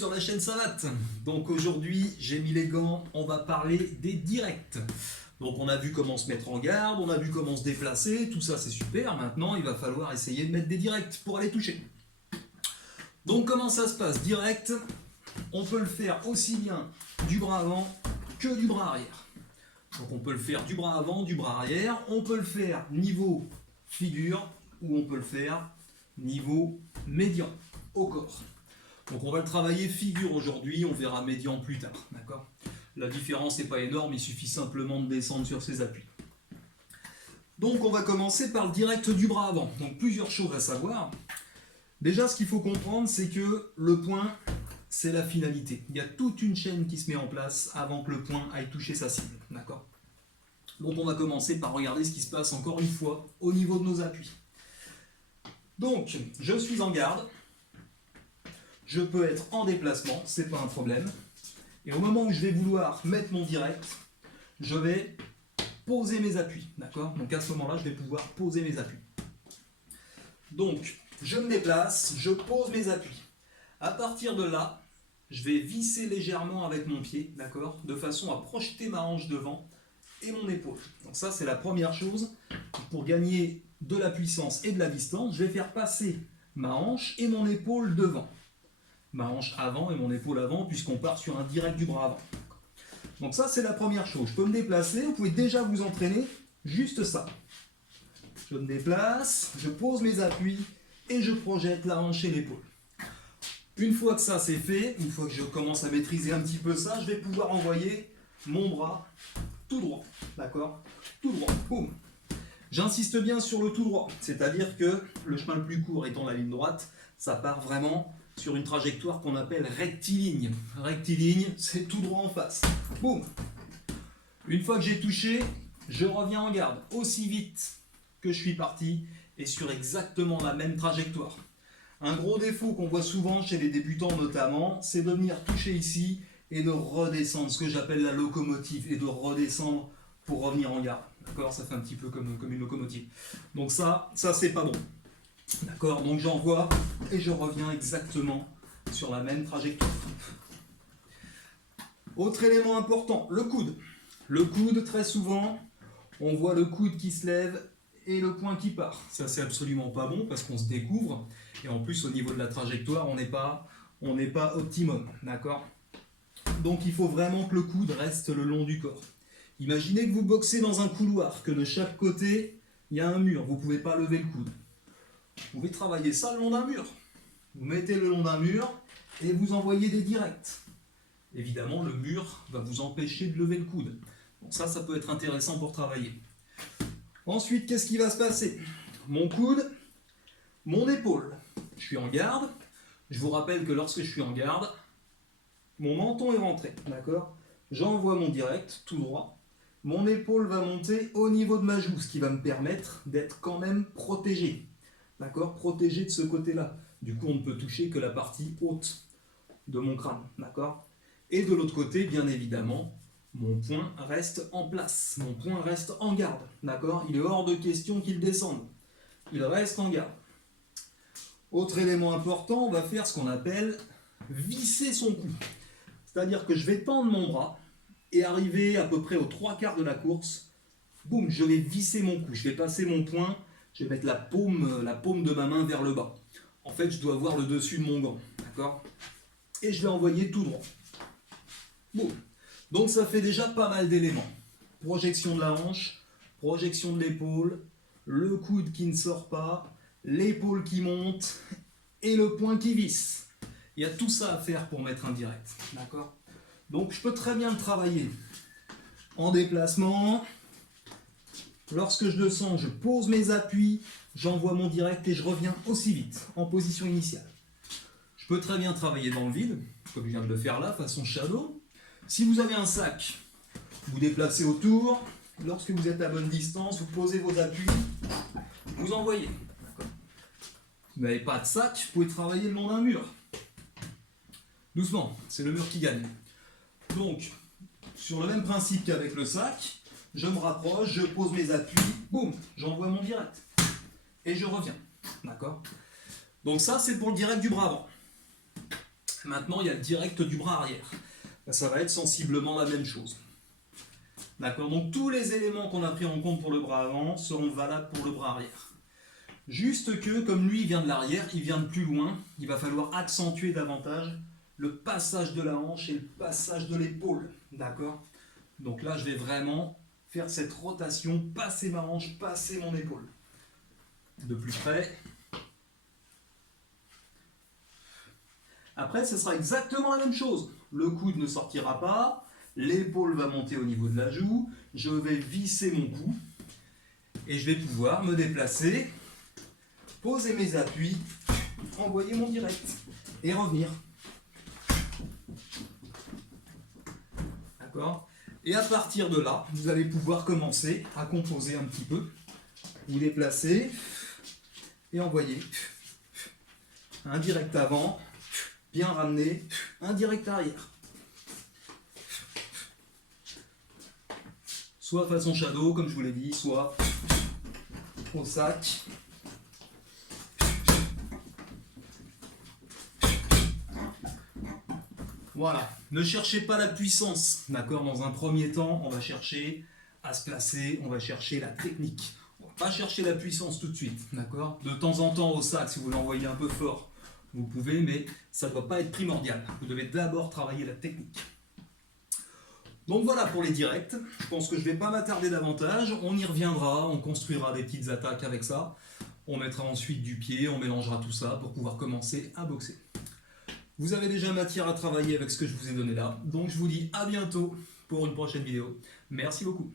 sur la chaîne Savate. Donc aujourd'hui, j'ai mis les gants, on va parler des directs. Donc on a vu comment se mettre en garde, on a vu comment se déplacer, tout ça c'est super. Maintenant, il va falloir essayer de mettre des directs pour aller toucher. Donc comment ça se passe? Direct, on peut le faire aussi bien du bras avant que du bras arrière. Donc on peut le faire du bras avant, du bras arrière, on peut le faire niveau figure ou on peut le faire niveau médian au corps. Donc on va le travailler figure aujourd'hui, on verra médian plus tard, d'accord? La différence n'est pas énorme, il suffit simplement de descendre sur ses appuis. Donc on va commencer par le direct du bras avant. Donc plusieurs choses à savoir. Déjà ce qu'il faut comprendre, c'est que le point, c'est la finalité. Il y a toute une chaîne qui se met en place avant que le point aille toucher sa cible, d'accord? Donc on va commencer par regarder ce qui se passe encore une fois au niveau de nos appuis. Donc je suis en garde. Je peux être en déplacement, c'est pas un problème. Et au moment où je vais vouloir mettre mon direct, je vais poser mes appuis, d'accord? Donc à ce moment-là, je vais pouvoir poser mes appuis. Donc, je me déplace, je pose mes appuis. À partir de là, je vais visser légèrement avec mon pied, d'accord? De façon à projeter ma hanche devant et mon épaule. Donc ça, c'est la première chose. Pour gagner de la puissance et de la distance, je vais faire passer ma hanche et mon épaule devant. Ma hanche avant et mon épaule avant, puisqu'on part sur un direct du bras avant. Donc ça, c'est la première chose. Je peux me déplacer, vous pouvez déjà vous entraîner, juste ça. Je me déplace, je pose mes appuis et je projette la hanche et l'épaule. Une fois que ça c'est fait, une fois que je commence à maîtriser un petit peu ça, je vais pouvoir envoyer mon bras tout droit, d'accord? Tout droit, boum. J'insiste bien sur le tout droit, c'est-à-dire que le chemin le plus court étant la ligne droite, ça part vraiment sur une trajectoire qu'on appelle rectiligne. Rectiligne, c'est tout droit en face. Boum. Une fois que j'ai touché, je reviens en garde aussi vite que je suis parti et sur exactement la même trajectoire. Un gros défaut qu'on voit souvent chez les débutants notamment, c'est de venir toucher ici et de redescendre, ce que j'appelle la locomotive, et de redescendre pour revenir en garde. D'accord? Ça fait un petit peu comme une locomotive. Donc ça c'est pas bon. D'accord, donc j'envoie et je reviens exactement sur la même trajectoire. Autre élément important, le coude. Le coude, très souvent, on voit le coude qui se lève et le poing qui part. Ça, c'est absolument pas bon parce qu'on se découvre. Et en plus, au niveau de la trajectoire, on n'est pas optimum. D'accord? Donc, il faut vraiment que le coude reste le long du corps. Imaginez que vous boxez dans un couloir, que de chaque côté, il y a un mur. Vous ne pouvez pas lever le coude. Vous pouvez travailler ça le long d'un mur. Vous mettez le long d'un mur et vous envoyez des directs. Évidemment, le mur va vous empêcher de lever le coude. Donc ça peut être intéressant pour travailler. Ensuite, qu'est-ce qui va se passer? Mon coude, mon épaule. Je suis en garde. Je vous rappelle que lorsque je suis en garde, mon menton est rentré. D'accord? J'envoie mon direct tout droit. Mon épaule va monter au niveau de ma joue, ce qui va me permettre d'être quand même protégé. D'accord? Protégé de ce côté-là. Du coup, on ne peut toucher que la partie haute de mon crâne. D'accord? Et de l'autre côté, bien évidemment, mon poing reste en place. Mon poing reste en garde. D'accord? Il est hors de question qu'il descende. Il reste en garde. Autre élément important, on va faire ce qu'on appelle visser son cou. C'est-à-dire que je vais tendre mon bras et arriver à peu près aux 3/4 de la course. Boum, je vais visser mon cou. Je vais passer mon poing. Je vais mettre la paume de ma main vers le bas. En fait, je dois voir le dessus de mon gant. D'accord? Et je vais envoyer tout droit. Boum. Donc ça fait déjà pas mal d'éléments. Projection de la hanche, projection de l'épaule, le coude qui ne sort pas, l'épaule qui monte et le poing qui visse. Il y a tout ça à faire pour mettre un direct. D'accord? Donc je peux très bien le travailler en déplacement. Lorsque je descends, je pose mes appuis, j'envoie mon direct et je reviens aussi vite, en position initiale. Je peux très bien travailler dans le vide, comme je viens de le faire là, façon shadow. Si vous avez un sac, vous déplacez autour. Lorsque vous êtes à bonne distance, vous posez vos appuis, vous envoyez. Vous n'avez pas de sac, vous pouvez travailler le long d'un mur. Doucement, c'est le mur qui gagne. Donc, sur le même principe qu'avec le sac, je me rapproche, je pose mes appuis, boum, j'envoie mon direct. Et je reviens. D'accord? Donc ça, c'est pour le direct du bras avant. Maintenant, il y a le direct du bras arrière. Ça va être sensiblement la même chose. D'accord, donc tous les éléments qu'on a pris en compte pour le bras avant seront valables pour le bras arrière. Juste que, comme lui il vient de l'arrière, il vient de plus loin, il va falloir accentuer davantage le passage de la hanche et le passage de l'épaule. D'accord? Donc là, je vais vraiment faire cette rotation, passer ma hanche, passer mon épaule. De plus près. Après, ce sera exactement la même chose. Le coude ne sortira pas. L'épaule va monter au niveau de la joue, je vais visser mon cou et je vais pouvoir me déplacer, poser mes appuis, envoyer mon direct et revenir. D'accord? Et à partir de là, vous allez pouvoir commencer à composer un petit peu, vous déplacer et envoyer. Un direct avant, bien ramené, un direct arrière. Soit façon shadow, comme je vous l'ai dit, soit au sac. Voilà, ne cherchez pas la puissance, d'accord? Dans un premier temps, on va chercher à se placer, on va chercher la technique. On va pas chercher la puissance tout de suite, d'accord? De temps en temps au sac, si vous l'envoyez un peu fort, vous pouvez, mais ça ne doit pas être primordial. Vous devez d'abord travailler la technique. Donc voilà pour les directs, je pense que je ne vais pas m'attarder davantage, on y reviendra, on construira des petites attaques avec ça, on mettra ensuite du pied, on mélangera tout ça pour pouvoir commencer à boxer. Vous avez déjà matière à travailler avec ce que je vous ai donné là, donc je vous dis à bientôt pour une prochaine vidéo. Merci beaucoup.